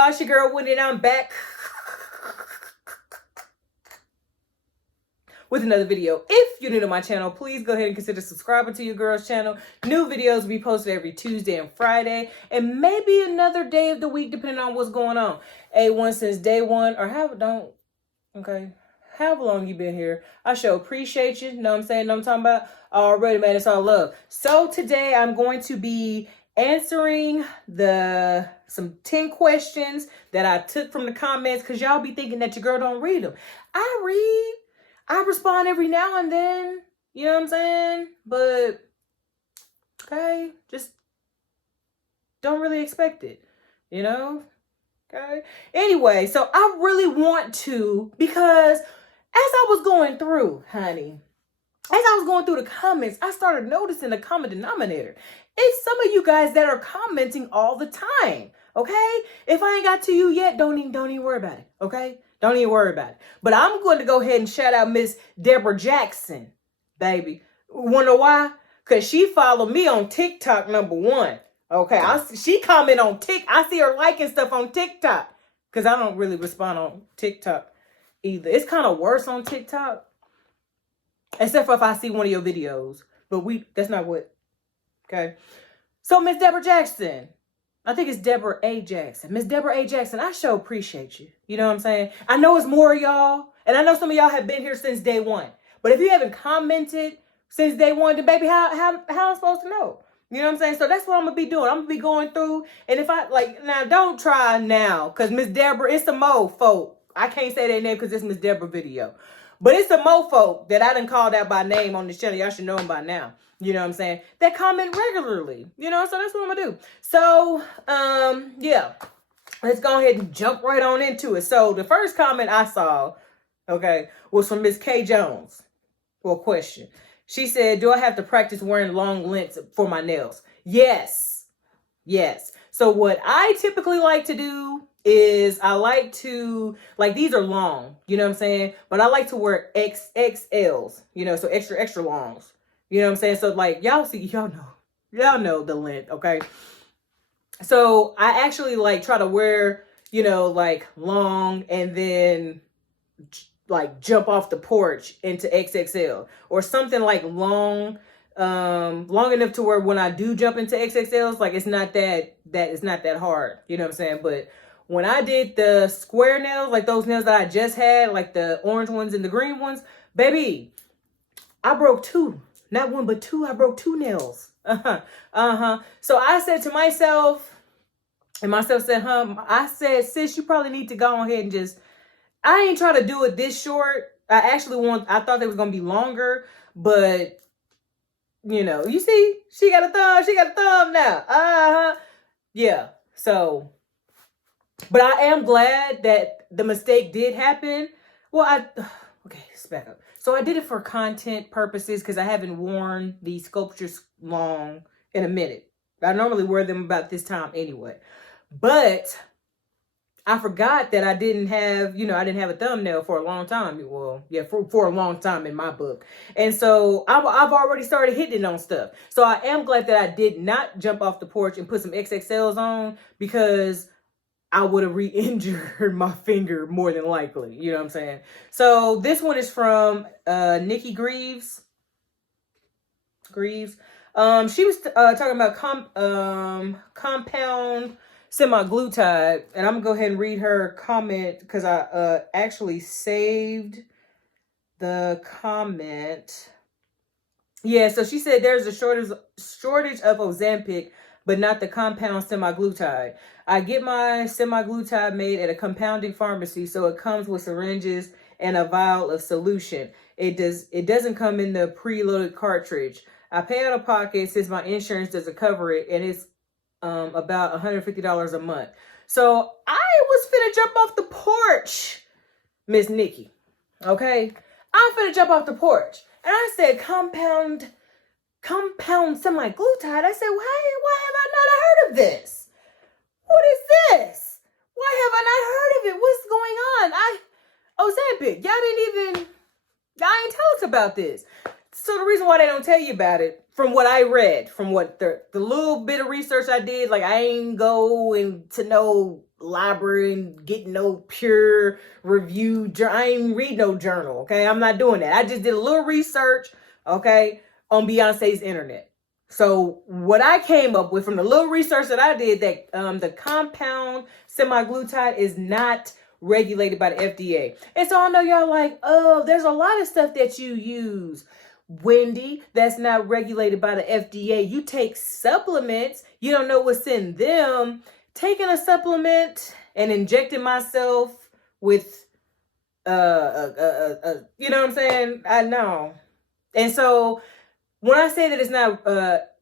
y'all? It's your girl Wendi, and I'm back with another video. If you're new to my channel, please go ahead and consider subscribing to your girl's channel. New videos will be posted every Tuesday and Friday, and maybe another day of the week, depending on what's going on. A1 since day one, or however long you been here. I sure appreciate you. Know what I'm saying? Know what I'm talking about? Already, man, it's all love. So today I'm going to be answering some 10 questions that I took from the comments, because y'all be thinking that your girl don't read them. I respond every now and then, you know what I'm saying? But, okay, just don't really expect it, you know? Okay. Anyway, so I really want to, because as I was going through, honey, as I was going through the comments, I started noticing the common denominator. It's some of you guys that are commenting all the time, okay? If I ain't got to you yet, don't even worry about it, okay? Don't even worry about it. But I'm going to go ahead and shout out Miss Deborah Jackson, baby. Wonder why? Because she followed me on TikTok, #1. Okay, she comment on I see her liking stuff on TikTok, because I don't really respond on TikTok either. It's kind of worse on TikTok, except for if I see one of your videos. But that's not what. Okay, so Miss Deborah Jackson, I think it's Deborah A. Jackson. Miss Deborah A. Jackson, I sure appreciate you. You know what I'm saying? I know it's more of y'all, and I know some of y'all have been here since day one. But if you haven't commented since day one, then baby, how am I supposed to know? You know what I'm saying? So that's what I'm going to be doing. I'm going to be going through. And if now don't try now. Because Miss Deborah, it's a mofo. I can't say that name because it's Miss Deborah video. But it's a mofo that I done called out by name on this channel. Y'all should know him by now. You know what I'm saying? That comment regularly. You know, so that's what I'm going to do. So, yeah. Let's go ahead and jump right on into it. So the first comment I saw, okay, was from Miss K. Jones. Well, question. She said, do I have to practice wearing long lengths for my nails? Yes. Yes. So what I typically like to do is I like to, these are long, you know what I'm saying? But I like to wear XXLs, you know, so extra, extra longs. You know what I'm saying? So y'all know the length, okay? So I actually try to wear, you know, long and then jump off the porch into XXL or something long enough to where when I do jump into XXLs, it's not that hard. You know what I'm saying? But when I did the square nails, those nails that I just had, the orange ones and the green ones, baby, I broke 2, not 1, but 2. I broke 2 nails. So I said to myself, and myself said, I said, sis, you probably need to go ahead and just, I ain't trying to do it this short. I thought they was going to be longer, but you know, you see, she got a thumb now. Yeah. So, but I am glad that the mistake did happen. Well, okay, let's back up. So I did it for content purposes because I haven't worn these sculptures long in a minute. I normally wear them about this time anyway. But I forgot that I didn't have a thumbnail for a long time. Well, yeah, for a long time in my book. And so I've already started hitting on stuff. So I am glad that I did not jump off the porch and put some XXLs on, because I would have re-injured my finger more than likely. You know what I'm saying? So this one is from Nikki Greaves. She was talking about compound semaglutide, and I'm gonna go ahead and read her comment because I actually saved the comment. Yeah, so she said there's a shortage of Ozempic, but not the compound semaglutide. I get my semaglutide made at a compounding pharmacy, so it comes with syringes and a vial of solution. It doesn't come in the preloaded cartridge. I pay out of pocket since my insurance doesn't cover it, and it's about $150 a month. So I was finna jump off the porch, Miss Nikki. Okay? I'm finna jump off the porch. And I said, compound semaglutide. I said, why have I not heard of this? What is this? Why have I not heard of it? What's going on? Ozempic, y'all ain't tell us about this. So the reason why they don't tell you about it, from what I read, from what the little bit of research I did, like I ain't go into no library and get no peer review. I ain't read no journal. Okay. I'm not doing that. I just did a little research. Okay. On Beyonce's internet. So what I came up with from the little research that I did, that the compound semaglutide is not regulated by the FDA. And so I know y'all like, oh, there's a lot of stuff that you use, Wendi, that's not regulated by the FDA. You take supplements, you don't know what's in them. Taking a supplement and injecting myself with you know what I'm saying? I know. And so when I say that it's not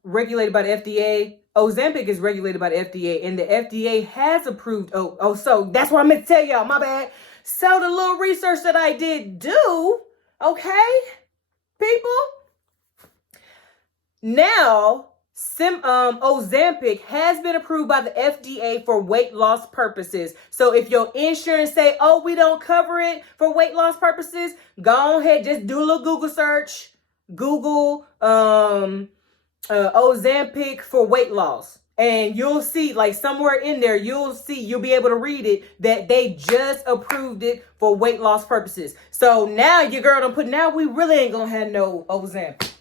regulated by the FDA, Ozempic is regulated by the FDA, and the FDA has approved. So that's what I meant to tell y'all. My bad. So the little research that I did do, okay, people. Now, Ozempic has been approved by the FDA for weight loss purposes. So if your insurance say, oh, we don't cover it for weight loss purposes, go ahead, just do a little Google search. Google Ozempic for weight loss, and you'll see, like somewhere in there, you'll be able to read it, that they just approved it for weight loss purposes. So now your girl done put, now we really ain't gonna have no Ozempic.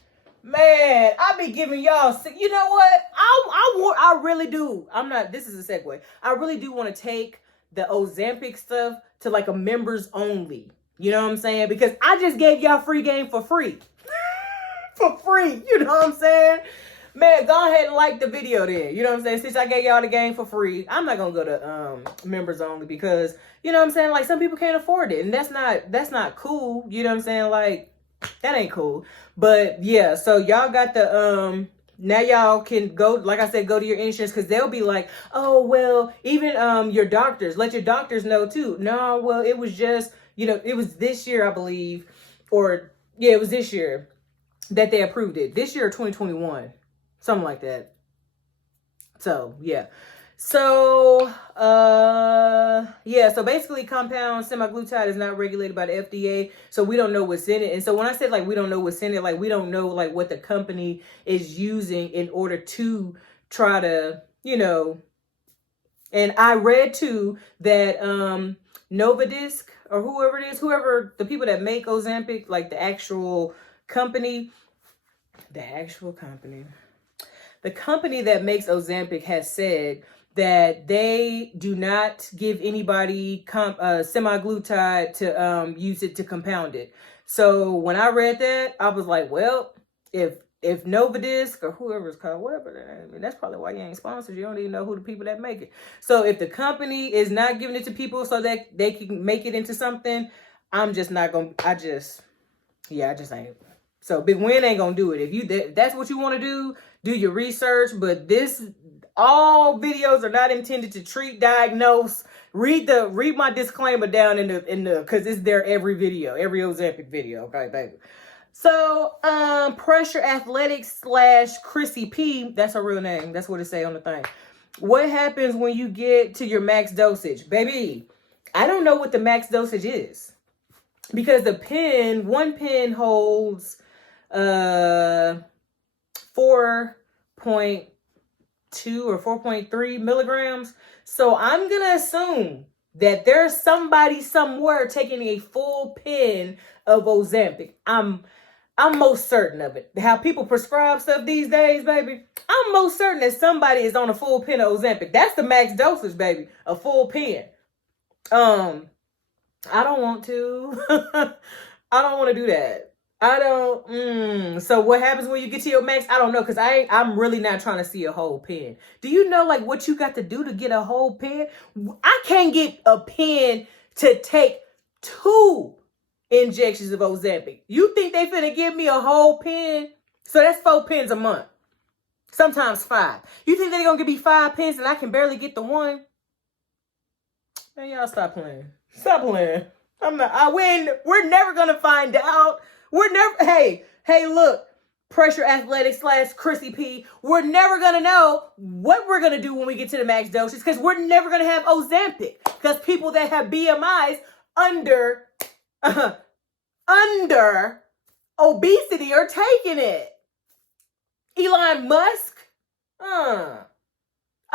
Man, I be giving y'all, you know what? I really do. This is a segue. I really do want to take the Ozempic stuff to like a members only. You know what I'm saying? Because I just gave y'all free game for free. For free, you know what I'm saying? Man, go ahead and like the video then. You know what I'm saying? Since I gave y'all the game for free, I'm not gonna go to members only, because you know what I'm saying, like some people can't afford it, and that's not cool. You know what I'm saying? Like that ain't cool. But yeah, so y'all got the now y'all can go, like I said, go to your insurance, because they'll be like, oh well, even your doctors, let your doctors know too. No, well, it was just, you know, it was this year, I believe, or yeah, it was this year that they approved it. This year, 2021, something like that. So yeah. So yeah, so basically compound semaglutide is not regulated by the FDA, so we don't know what's in it. And so when I said like we don't know what's in it, like we don't know like what the company is using in order to try to, you know. And I read too that Novartis or whoever the people that make Ozempic, like the actual company that makes Ozempic has said that they do not give anybody semaglutide to use it to compound it. So when I read that, I was like, well, if Novartis or whoever it's called, whatever, I mean, that's probably why you ain't sponsored. You don't even know who the people that make it. So if the company is not giving it to people so that they can make it into something, I'm just not gonna. I just ain't. So Big Win ain't gonna do it. If that's what you want to do your research. But all videos are not intended to treat, diagnose. Read my disclaimer down in the because it's there every video, every Ozempic video. Okay, baby. So Pressure Athletics / Chrissy P. That's her real name. That's what it say on the thing. What happens when you get to your max dosage, baby? I don't know what the max dosage is, because one pen holds 4.2 or 4.3 milligrams. So I'm gonna assume that there's somebody somewhere taking a full pen of Ozempic. I'm most certain of it. How people prescribe stuff these days, baby. I'm most certain that somebody is on a full pen of Ozempic. That's the max dosage, baby. A full pen. I don't want to. I don't want to do that. I don't. So what happens when you get to your max? I don't know, because I'm really not trying to see a whole pen. Do you know like what you got to do to get a whole pen? I can't get a pen to take 2 injections of Ozempic. You think they finna give me a whole pen? So that's 4 pens a month. Sometimes 5. You think they're gonna give me 5 pens and I can barely get the 1? Man, y'all stop playing. Stop playing. We're never gonna find out. Hey, look, Pressure Athletics / Chrissy P. We're never gonna know what we're gonna do when we get to the max dosage, because we're never gonna have Ozempic, because people that have BMIs under obesity are taking it. Elon Musk. I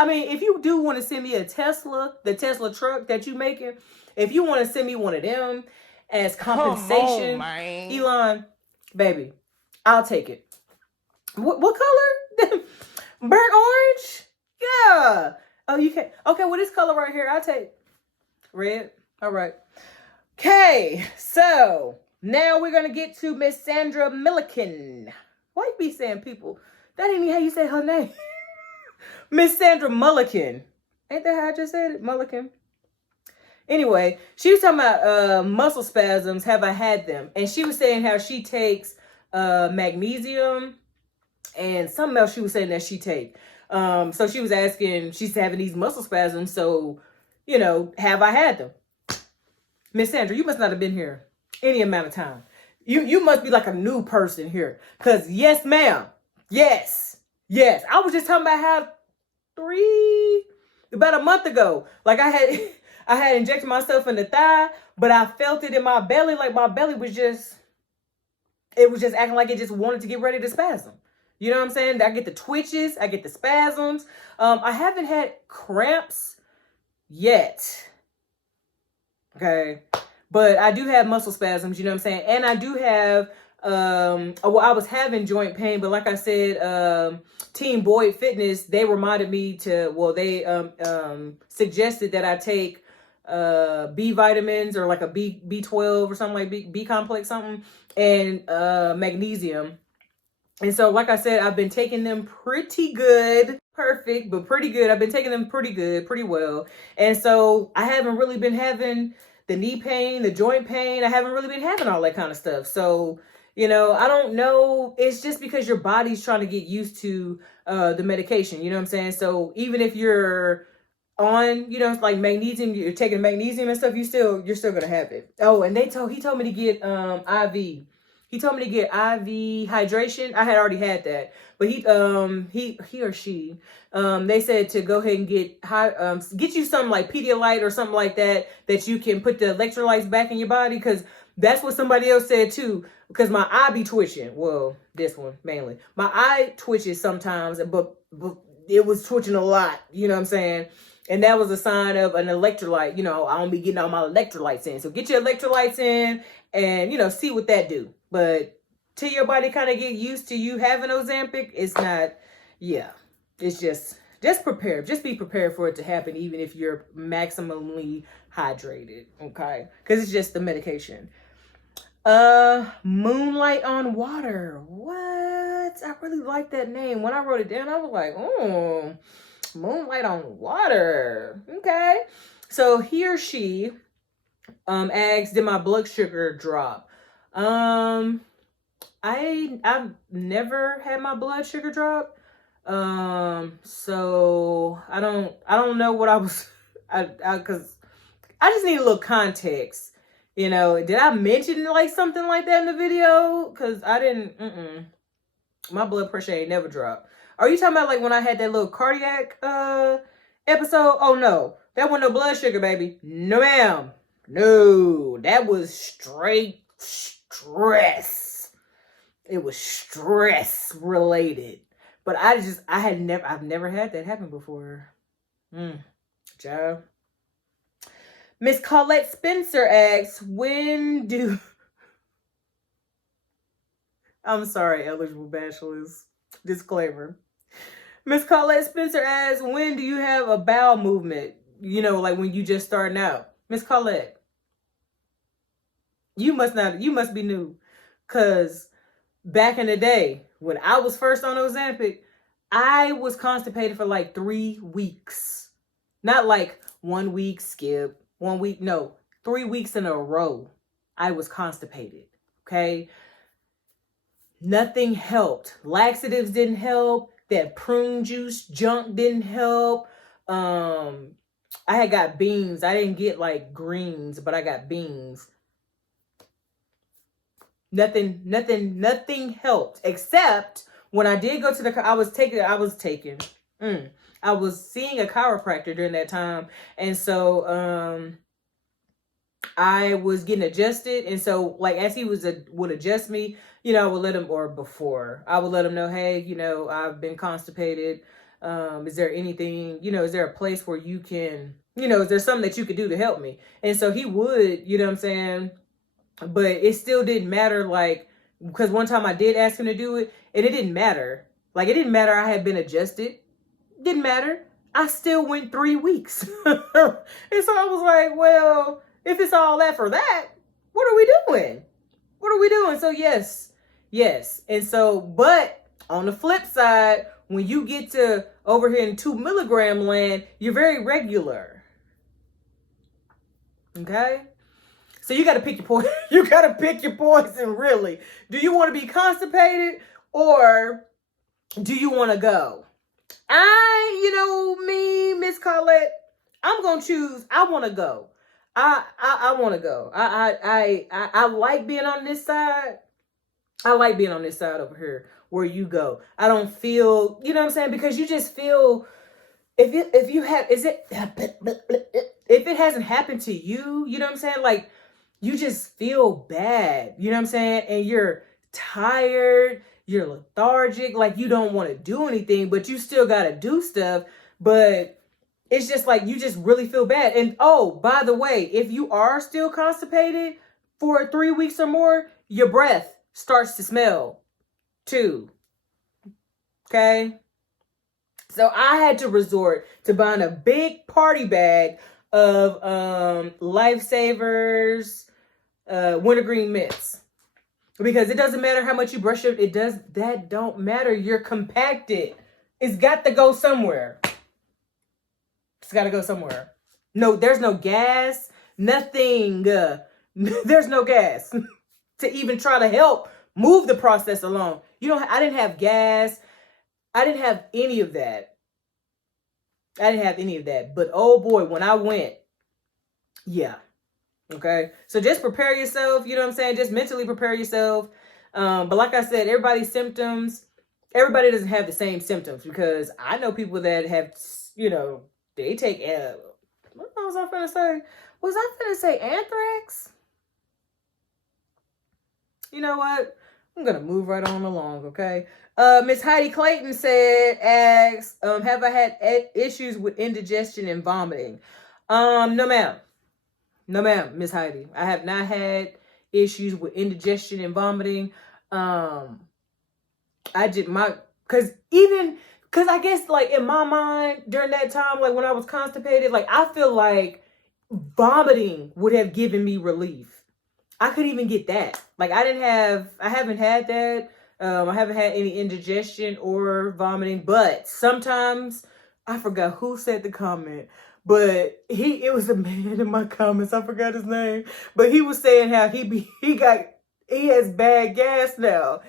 mean, if you do want to send me a Tesla, the Tesla truck that you making, if you want to send me one of them as compensation, Elon, baby, I'll take it. What color? Burnt orange? Yeah. Oh, you can. Okay, well, this color right here, I'll take red. All right. Okay, so now we're going to get to Miss Sandra Milliken. Why you be saying people? That ain't even how you say her name. Miss Sandra Mulliken. Ain't that how I just said it? Mulliken. Anyway, she was talking about muscle spasms. Have I had them? And she was saying how she takes magnesium and something else she was saying that she take. So she was asking, she's having these muscle spasms. So, you know, have I had them? Miss Sandra, you must not have been here any amount of time. You must be like a new person here. Because yes, ma'am. Yes. I was just talking about how about a month ago, like I had injected myself in the thigh, but I felt it in my belly, like my belly was just acting like it just wanted to get ready to spasm. You know what I'm saying? I get the twitches, I get the spasms. I haven't had cramps yet. Okay. But I do have muscle spasms, you know what I'm saying? And I do have well, I was having joint pain, but like I said, Team Boyd Fitness, they reminded me they suggested that I take B vitamins or like a B12 or something, like B complex something, and magnesium. And so, like I said, I've been taking them pretty good. Perfect, but pretty good. I've been taking them pretty good, pretty well. And so I haven't really been having the knee pain, the joint pain. I haven't really been having all that kind of stuff. So, you know, I don't know. It's just because your body's trying to get used to the medication. You know what I'm saying? So even if you're on, you know, like magnesium, you're taking magnesium and stuff, you're still gonna have it. Oh, and he told me to get IV. He told me to get IV hydration. I had already had that, but he or she, they said to go ahead and get you something like Pedialyte or something like that you can put the electrolytes back in your body, because that's what somebody else said too. Because my eye be twitching. Well, this one mainly. My eye twitches sometimes, but it was twitching a lot. You know what I'm saying? And that was a sign of an electrolyte. You know, I don't be getting all my electrolytes in. So get your electrolytes in and, you know, see what that do. But till your body kind of get used to you having Ozempic, it's not, yeah. It's just prepare. Just be prepared for it to happen, even if you're maximally hydrated, okay? Because it's just the medication. Moonlight on Water. What? I really like that name. When I wrote it down, I was like, oh, Moonlight on Water. Okay. So he or she asked, did my blood sugar drop? I've never had my blood sugar drop. So I don't know what I was, cause I just need a little context. You know, did I mention like something like that in the video? Cause I didn't, my blood pressure ain't never dropped. Are you talking about like when I had that little cardiac, episode? Oh no, that wasn't no blood sugar, baby. No ma'am. No, that was straight stress. It was stress related. But I've never had that happen before. Child. Miss Colette Spencer asks, I'm sorry, eligible bachelors. Disclaimer. Miss Colette Spencer asks, when do you have a bowel movement? You know, like when you just starting out. Miss Colette, you must be new. Cause back in the day, when I was first on Ozempic, I was constipated for like 3 weeks. Not like 1 week skip, 1 week, no, 3 weeks in a row. I was constipated, okay? Nothing helped. Laxatives didn't help. That prune juice junk didn't help. I had got beans. I didn't get like greens, but I got beans. Nothing helped, except when I did go to I was seeing a chiropractor during that time. And so, I was getting adjusted. And so like, as he would adjust me, I would let him, or before I would let him know, hey, I've been constipated. Is there anything, is there a place where you can, is there something that you could do to help me? And so he would, you know what I'm saying? But it still didn't matter, like, because one time I did ask him to do it, and it didn't matter. Like, it didn't matter I had been adjusted. Didn't matter. I still went 3 weeks. And so I was like, well, if it's all that for that, what are we doing? What are we doing? So yes. And so, but on the flip side, when you get to over here in 2 milligram land, you're very regular. Okay? So you got to pick your poison. You got to pick your poison, really. Do you want to be constipated, or do you want to go? Me, Miss Colette, I'm going to choose. I want to go. I want to go. I like being on this side. I like being on this side over here where you go. I don't feel, you know what I'm saying? Because you just feel, if it hasn't happened to you, you know what I'm saying? Like, you just feel bad, you know what I'm saying? And you're tired, you're lethargic, like you don't want to do anything, but you still got to do stuff. But it's just like, you just really feel bad. And oh, by the way, if you are still constipated for 3 weeks or more, your breath starts to smell too. Okay? So I had to resort to buying a big party bag of Lifesavers wintergreen mints, because it doesn't matter how much you brush it. That don't matter. You're compacted. It's got to go somewhere. It's got to go somewhere. No, there's no gas, nothing. There's no gas to even try to help move the process along. I didn't have gas. I didn't have any of that. But oh boy, when I went, yeah. Okay. So just prepare yourself. You know what I'm saying? Just mentally prepare yourself. But like I said, everybody doesn't have the same symptoms, because I know people that have, they take, what was I finna say? Was I finna say anthrax? You know what? I'm going to move right on along, okay? Miss Heidi Clayton asks, have I had issues with indigestion and vomiting? No, ma'am. No, ma'am, Miss Heidi. I have not had issues with indigestion and vomiting. Because I guess, like, in my mind during that time, like when I was constipated, like I feel like vomiting would have given me relief. I couldn't even get that. Like I haven't had that. I haven't had any indigestion or vomiting, but sometimes, I forgot who said the comment, but it was a man in my comments. I forgot his name, but he was saying how he has bad gas now.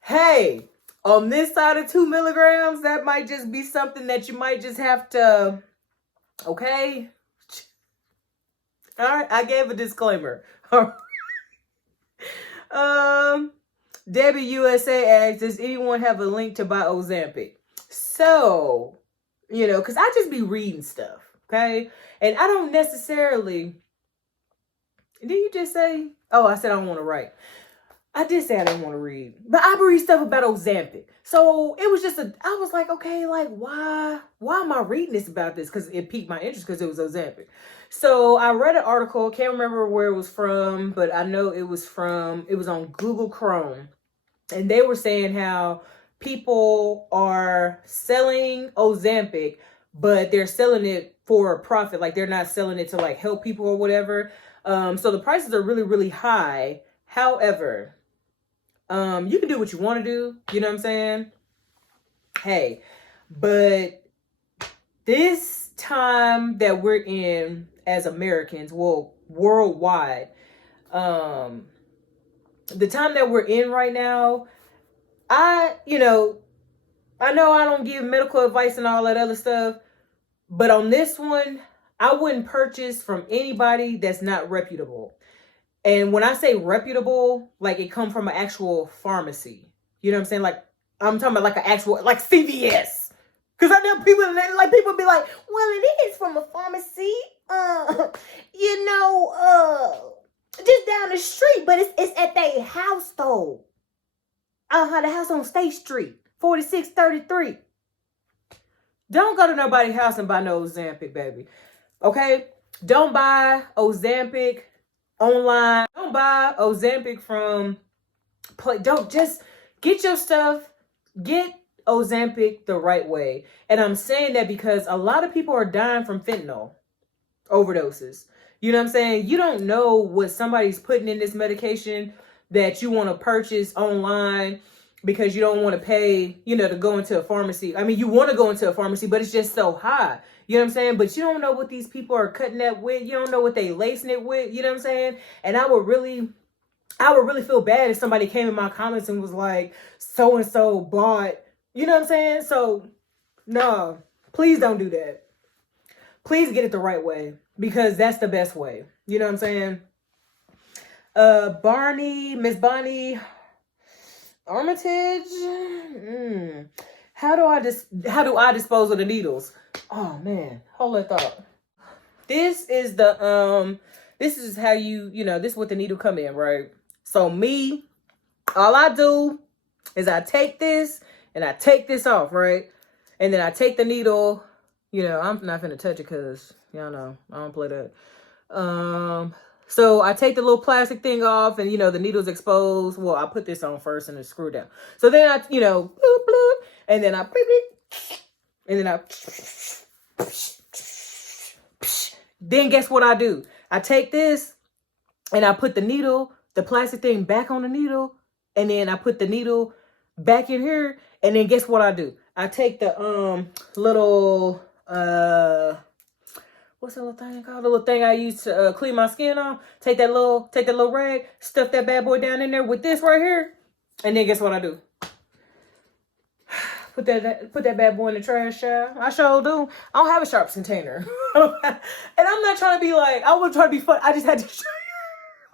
Hey, on this side of 2 milligrams, that might just be something that you might just have to, okay? All right, I gave a disclaimer. Debbie USA asks, does anyone have a link to buy Ozempic? So, because I just be reading stuff, okay? And I don't necessarily, did you just say? Oh, I said I don't want to write. I did say I didn't want to read, but I read stuff about Ozempic. So it was just I was like, okay, like why am I reading this about this? Because it piqued my interest because it was Ozempic. So I read an article, can't remember where it was from, but I know it was on Google Chrome. And they were saying how people are selling Ozempic, but they're selling it for a profit. Like they're not selling it to like help people or whatever. So the prices are really, really high. However, you can do what you want to do. You know what I'm saying? Hey, but this time that we're in as Americans, well, worldwide, the time that we're in right now, I know I don't give medical advice and all that other stuff, but on this one, I wouldn't purchase from anybody that's not reputable. And when I say reputable, like it come from an actual pharmacy. You know what I'm saying? Like I'm talking about like an actual, like CVS. Because I know people be like, well, it is from a pharmacy. you know, just down the street, but it's at their house though. The house on State Street, 4633. Don't go to nobody's house and buy no Ozempic, baby. Okay? Don't buy Ozempic online. Don't buy Ozempic from don't just get your stuff. Get Ozempic the right way. And I'm saying that because a lot of people are dying from fentanyl overdoses. You know what I'm saying? You don't know what somebody's putting in this medication that you want to purchase online because you don't want to pay, you know, to go into a pharmacy. I mean, you want to go into a pharmacy, but it's just so high. You know what I'm saying? But you don't know what these people are cutting that with. You don't know what they lacing it with. You know what I'm saying? And I would really feel bad if somebody came in my comments and was like, so-and-so bought, you know what I'm saying? So, no, please don't do that. Please get it the right way because that's the best way. You know what I'm saying? Miss Bonnie Armitage. How do I dispose of the needles? Oh man, hold that thought. This is the this is how this is what the needle come in, right? So me, all I do is I take this and I take this off, right? And then I take the needle, I'm not finna touch it because y'all know I don't play that. So I take the little plastic thing off and, the needle's exposed. Well, I put this on first and it's screwed down. So then I, bloop, bloop, and then I, and then I, then guess what I do? I take this and I put the plastic thing back on the needle. And then I put the needle back in here. And then guess what I do? I take the, little, what's that little thing called? The little thing I use to clean my skin on. Take that little rag, stuff that bad boy down in there with this right here. And then guess what I do? Put that bad boy in the trash, child. I sure do. I don't have a sharps container. And I'm not trying to be like, I wasn't trying to be fun. I just had to show you.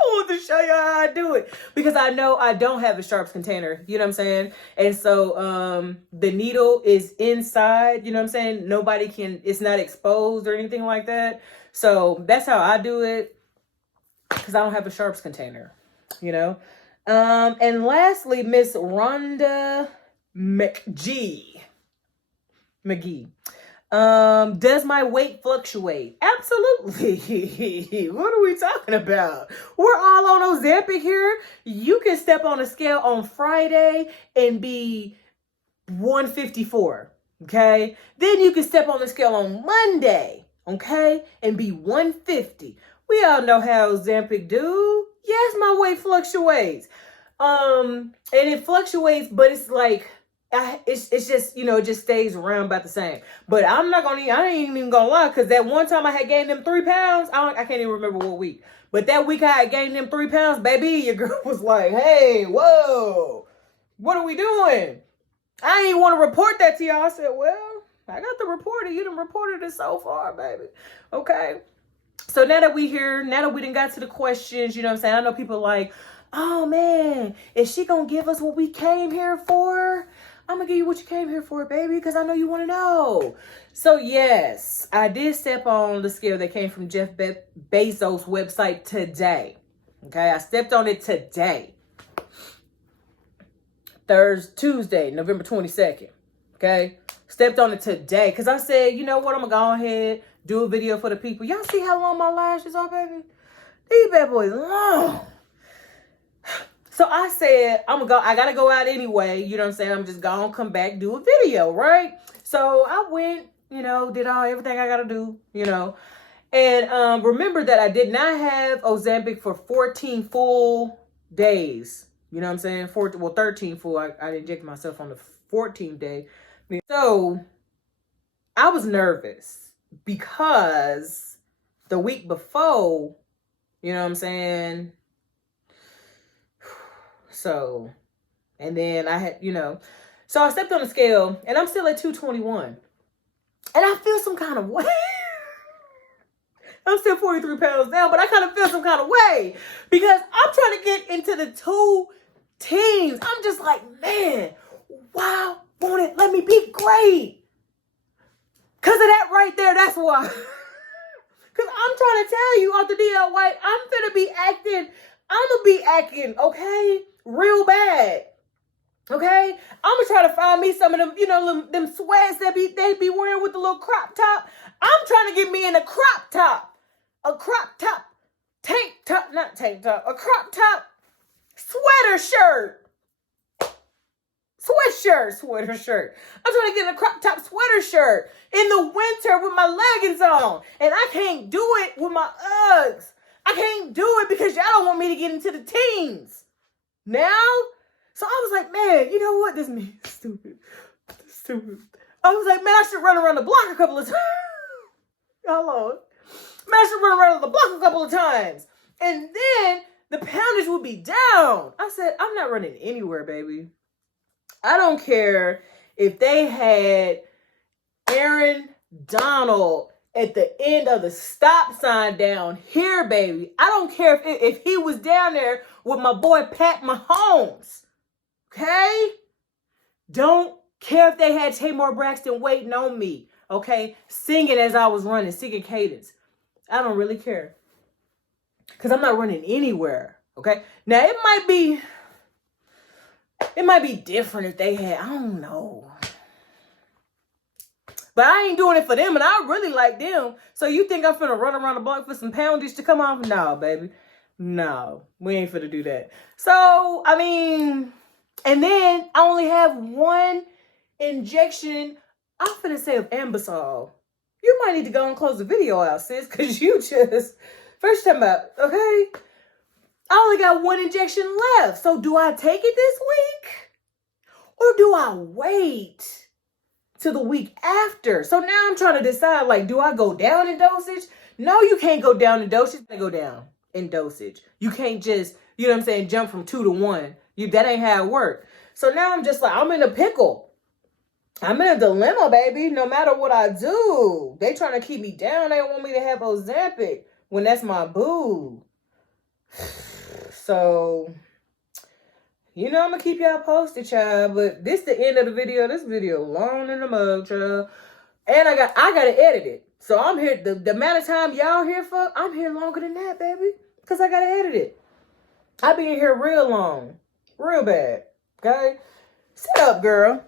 I want to show you how I do it. Because I know I don't have a sharps container. You know what I'm saying? And so the needle is inside. You know what I'm saying? It's not exposed or anything like that. So that's how I do it. Because I don't have a sharps container. And lastly, Miss Rhonda McGee. Does my weight fluctuate? Absolutely. What are we talking about? We're all on Ozempic here. You can step on a scale on Friday and be 154. Okay. Then you can step on the scale on Monday. Okay. And be 150. We all know how Ozempic do. Yes, my weight fluctuates. And it fluctuates, but it's like, it's just, it just stays around about the same. But I ain't even gonna lie, because that one time I had gained them 3 pounds, I can't even remember what week. But that week I had gained them 3 pounds, baby, your girl was like, hey, whoa, what are we doing? I ain't want to report that to y'all. I said, well, I got to report it. You done reported it so far, baby. Okay. So now that we done got to the questions, you know what I'm saying? I know people like, oh man, is she gonna give us what we came here for? I'm gonna give you what you came here for, baby, because I know you want to know. So yes, I did step on the scale that came from Jeff Bezos' website today. Okay, I stepped on it today. Tuesday, November 22nd. Okay, stepped on it today because I said, you know what, I'm gonna go ahead, do a video for the people. Y'all see how long my lashes are, baby? These bad boys long. So I said, I gotta go out anyway. You know what I'm saying? I'm just gonna come back, do a video, right? So I went, did everything I gotta do, And remember that I did not have Ozempic for 14 full days. You know what I'm saying? 13 full. I injected myself on the 14th day. So I was nervous because the week before, you know what I'm saying? So, and then I had, so I stepped on the scale and I'm still at 221. And I feel some kind of way. I'm still 43 pounds down, but I kind of feel some kind of way because I'm trying to get into the 2 teens. I'm just like, man, wow, won't it let me be great? Because of that right there, that's why. Because Because I'm trying to tell you, Arthur D.L. White, I'm going to be acting, okay, real bad. Okay? I'm going to try to find me some of them, you know, them sweats that they be wearing with the little crop top. I'm trying to get me in a crop top. A crop top. Tank top, not tank top. A crop top sweater shirt. Sweater shirt. I'm trying to get a crop top sweater shirt in the winter with my leggings on. And I can't do it with my Uggs. I can't do it because y'all don't want me to get into the teens. Now? So I was like, man, you know what? This me stupid. I was like, man, I should run around the block a couple of times. Hello. Man, I should run around the block a couple of times. And then the poundage would be down. I said, I'm not running anywhere, baby. I don't care if they had Aaron Donald at the end of the stop sign down here, baby. I don't care if he was down there with my boy Pat Mahomes. Okay? Don't care if they had Tamar Braxton waiting on me. Okay? Singing as I was running, singing cadence. I don't really care. Because I'm not running anywhere. Okay? Now, it might be different if they had, I don't know. But I ain't doing it for them, and I really like them. So you think I'm finna run around the block for some poundage to come off? No, baby. No, we ain't finna do that. So, I mean, and then I only have one injection, I'm finna say, of Ambisol. You might need to go and close the video out, sis, because you just, first time out, okay? I only got one injection left. So do I take it this week? Or do I wait till the week after? So now I'm trying to decide, like, do I go down in dosage? No, you can't go down in dosage. You go down in dosage. You can't just, you know what I'm saying, jump from 2 to 1. That ain't how it works. So now I'm just like, I'm in a pickle. I'm in a dilemma, baby. No matter what I do. They trying to keep me down. They don't want me to have Ozempic when that's my boo. So, you know, I'm going to keep y'all posted, child. But this the end of the video. This video long in the mug, child. And I got to edit it. So I'm here. The amount of time y'all here for, I'm here longer than that, baby. Because I got to edit it. I be in here real long. Real bad. Okay? Sit up, girl.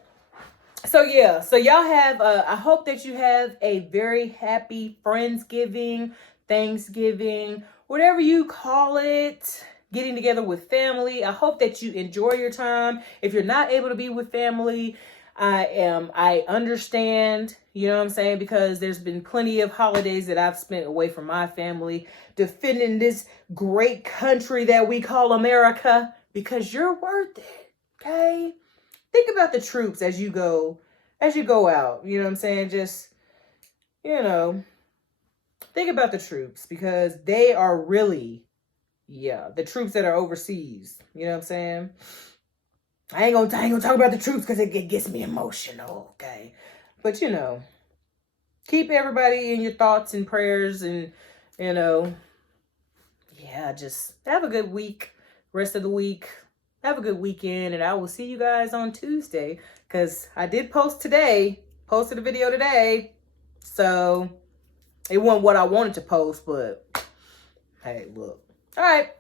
So, yeah. So, y'all have, I hope that you have a very happy Friendsgiving, Thanksgiving, whatever you call it. Getting together with family. I hope that you enjoy your time. If you're not able to be with family, I understand, you know what I'm saying? Because there's been plenty of holidays that I've spent away from my family, defending this great country that we call America, because you're worth it. Okay? Think about the troops as you go out. You know what I'm saying? Just, you know, think about the troops, because they are really, yeah, the troops that are overseas. You know what I'm saying? I ain't gonna talk about the troops because it gets me emotional, okay? But, you know, keep everybody in your thoughts and prayers, and, you know, yeah, just have a good week, rest of the week. Have a good weekend, and I will see you guys on Tuesday, because I did posted a video today, so it wasn't what I wanted to post, but hey, look. All right.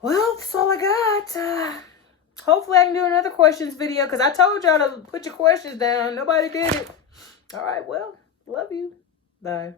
Well, that's all I got. Hopefully I can do another questions video, because I told y'all to put your questions down. Nobody did it. All right. Well, love you. Bye.